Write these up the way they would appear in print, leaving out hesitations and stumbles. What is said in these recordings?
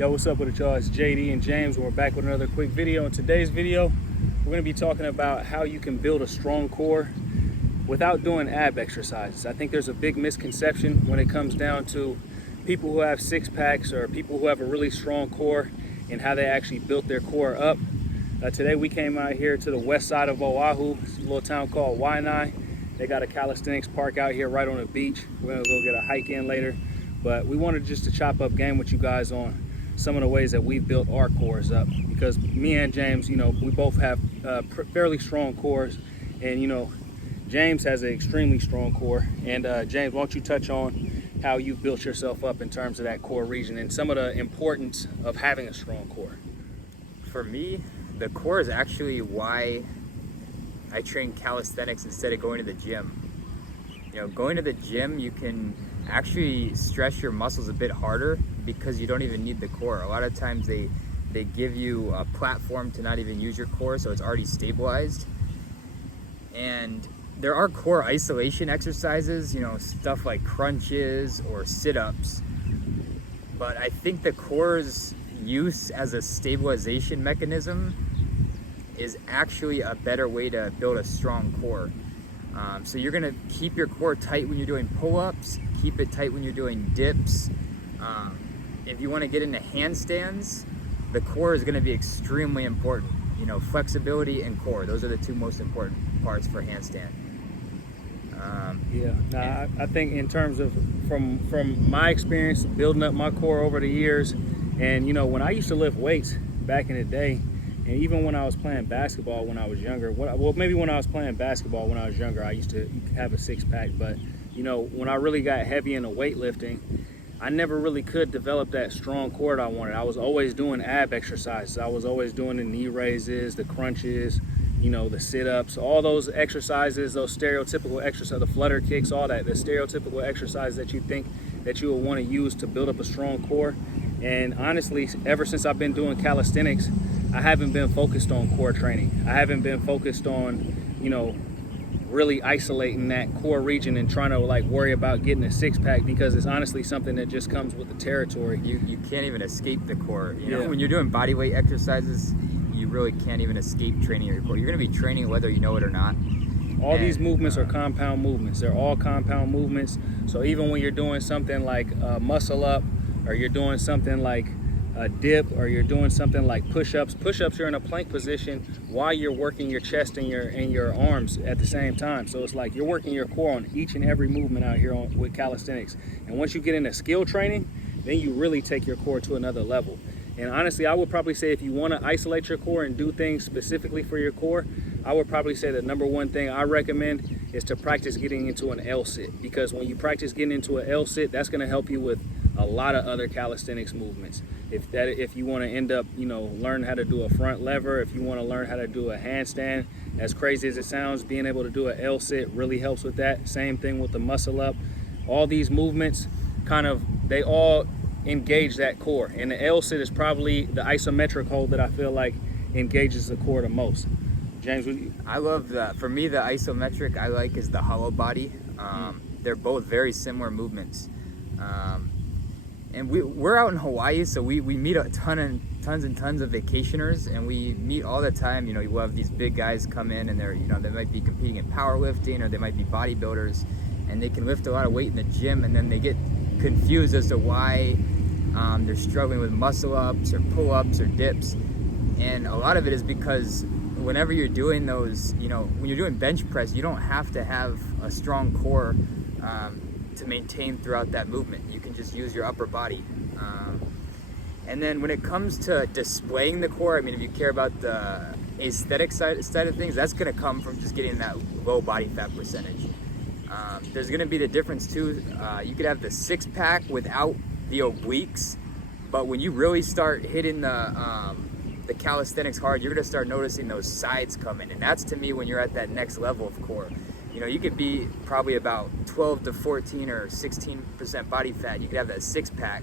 Yo, what's up with it, y'all? It's JD and James. We're back with another quick video. In today's video, we're going to be talking about how you can build a strong core without doing ab exercises. I think there's a big misconception when it comes down to people who have six packs or people who have a really strong core and how they actually built their core up. Today we came out here to the west side of Oahu. It's a little town called Waianae. They got a calisthenics park out here right on the beach. We're going to go get a hike in later. But we wanted just to chop up game with you guys on some of the ways that we've built our cores up, because me and James, we both have fairly strong cores, and James has an extremely strong core. And James, why don't you touch on how you've built yourself up in terms of that core region and some of the importance of having a strong core? For me, the core is actually why I train calisthenics instead of going to the gym. Going to the gym, you can actually stress your muscles a bit harder because you don't even need the core. A lot of times they give you a platform to not even use your core, so it's already stabilized. And there are core isolation exercises, stuff like crunches or sit-ups. But I think the core's use as a stabilization mechanism is actually a better way to build a strong core. So you're gonna keep your core tight when you're doing pull-ups, keep it tight when you're doing dips. If you wanna get into handstands, the core is gonna be extremely important. Flexibility and core, those are the two most important parts for handstand. I think in terms of, from my experience building up my core over the years, and when I used to lift weights back in the day, and even when I was playing basketball when I was younger, maybe when I was playing basketball when I was younger, I used to have a six-pack. But, when I really got heavy into weightlifting, I never really could develop that strong core that I wanted. I was always doing ab exercises. I was always doing the knee raises, the crunches, the sit-ups, all those exercises, those stereotypical exercises, the flutter kicks, all that, the stereotypical exercises that you think that you will want to use to build up a strong core. And honestly, ever since I've been doing calisthenics, I haven't been focused on core training. I haven't been focused on, really isolating that core region and trying to worry about getting a six-pack, because it's honestly something that just comes with the territory. You can't even escape the core. When you're doing body weight exercises, you really can't even escape training your core. You're going to be training whether you know it or not. These movements are compound movements. They're all compound movements. So even when you're doing something like a muscle up, or you're doing something like a dip, or you're doing something like push-ups. Push-ups, you're in a plank position while you're working your chest and your arms at the same time. So it's like you're working your core on each and every movement out here with calisthenics. And once you get into skill training, then you really take your core to another level. And honestly, I would probably say if you want to isolate your core and do things specifically for your core, I would probably say the number one thing I recommend is to practice getting into an L-sit. Because when you practice getting into an L-sit, that's going to help you with a lot of other calisthenics movements. If you want to end up, learn how to do a front lever, if you want to learn how to do a handstand, as crazy as it sounds, being able to do an L-sit really helps with that. Same thing with the muscle up. All these movements they all engage that core. And the L-sit is probably the isometric hold that I feel like engages the core the most. James, I love that. For me, the isometric I like is the hollow body. They're both very similar movements. And we're out in Hawaii, so we meet tons and tons of vacationers, and we meet all the time. You have these big guys come in, and they might be competing in powerlifting, or they might be bodybuilders, and they can lift a lot of weight in the gym, and then they get confused as to why they're struggling with muscle ups or pull-ups or dips. And a lot of it is because whenever you're doing those, when you're doing bench press, you don't have to have a strong core to maintain throughout that movement. You can just use your upper body. And then when it comes to displaying the core, if you care about the aesthetic side of things, that's going to come from just getting that low body fat percentage. There's going to be the difference too. You could have the six-pack without the obliques, but when you really start hitting the calisthenics hard, you're going to start noticing those sides coming, and that's to me when you're at that next level of core. You could be probably about 12 to 14 or 16% body fat. You could have that six-pack,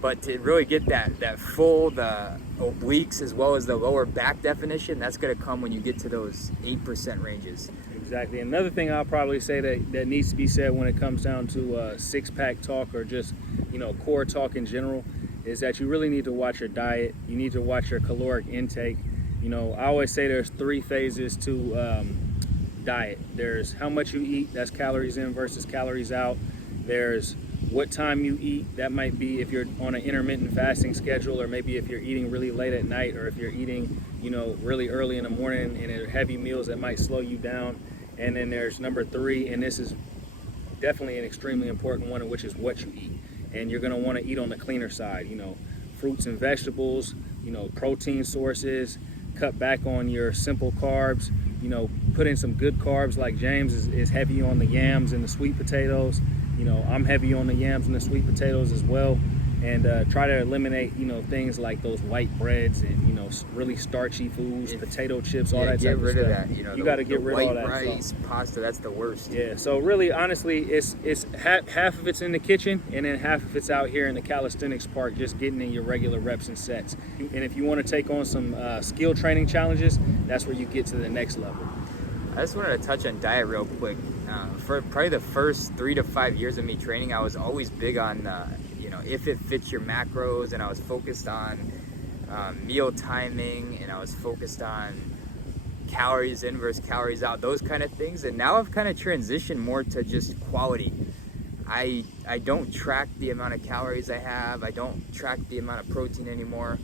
but to really get that full, the obliques as well as the lower back definition, that's going to come when you get to those 8% ranges. Exactly. Another thing I'll probably say that needs to be said when it comes down to six-pack talk, or just core talk in general, is that you really need to watch your diet. You need to watch your caloric intake. You know, I always say there's 3 phases to diet. There's how much you eat, that's calories in versus calories out. There's what time you eat, that might be if you're on an intermittent fasting schedule, or maybe if you're eating really late at night, or if you're eating, you know, really early in the morning and they're heavy meals that might slow you down. And then there's number 3, and this is definitely an extremely important one, which is what you eat. And you're gonna wanna eat on the cleaner side, you know, fruits and vegetables, you know, protein sources, cut back on your simple carbs, you know, put in some good carbs like James is heavy on the yams and the sweet potatoes. You know, I'm heavy on the yams and the sweet potatoes as well. And try to eliminate, you know, things like those white breads and, you know, really starchy foods, potato chips, all that type of stuff. Get rid of that. You know, you got to get rid of all that. White rice, pasta, that's the worst. Yeah. So really, honestly, it's half of it's in the kitchen, and then half of it's out here in the calisthenics park, just getting in your regular reps and sets. And if you want to take on some skill training challenges, that's where you get to the next level. I just wanted to touch on diet real quick. For probably the first 3 to 5 years of me training, I was always big on, you know, if it fits your macros, and I was focused on meal timing, and I was focused on calories in versus calories out, those kind of things. And now I've kind of transitioned more to just quality. I don't track the amount of calories I have. I don't track the amount of protein anymore.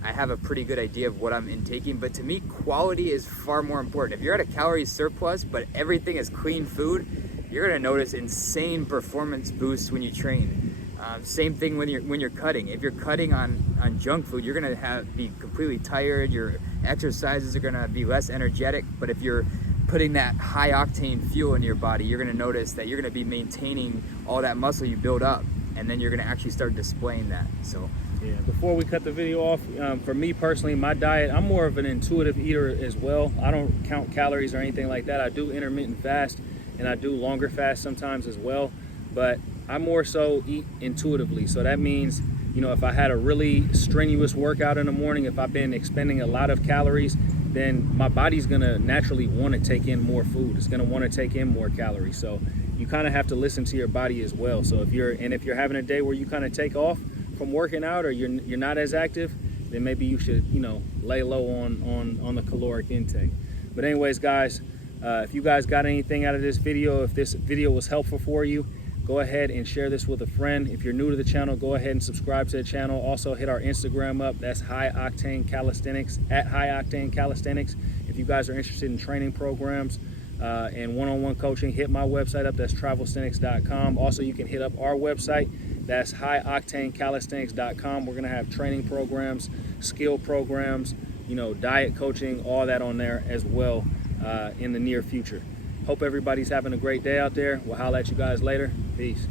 I have a pretty good idea of what I'm intaking, but to me, quality is far more important. If you're at a calorie surplus, but everything is clean food, you're gonna notice insane performance boosts when you train. Same thing when you're cutting. If you're cutting on junk food, you're gonna be completely tired. Your exercises are gonna be less energetic. But if you're putting that high octane fuel in your body, you're gonna notice that you're gonna be maintaining all that muscle you build up, and then you're gonna actually start displaying that. So. Yeah, before we cut the video off, for me personally, my diet, I'm more of an intuitive eater as well. I don't count calories or anything like that. I do intermittent fast, and I do longer fast sometimes as well, but I more so eat intuitively. So that means, you know, if I had a really strenuous workout in the morning, if I've been expending a lot of calories, then my body's gonna naturally want to take in more food. It's gonna want to take in more calories. So you kind of have to listen to your body as well. So if you're having a day where you kind of take off from working out, or you're not as active, then maybe you should, you know, lay low on the caloric intake. But anyways, guys, if you guys got anything out of this video, if this video was helpful for you, go ahead and share this with a friend. If you're new to the channel, go ahead and subscribe to the channel. Also hit our Instagram up. That's High Octane Calisthenics, at High Octane Calisthenics. If you guys are interested in training programs and one-on-one coaching, hit my website up. That's Calisthenics.com. Also, you can hit up our website. That's highoctanecalisthenics.com. We're gonna have training programs, skill programs, you know, diet coaching, all that on there as well in the near future. Hope everybody's having a great day out there. We'll holler at you guys later. Peace.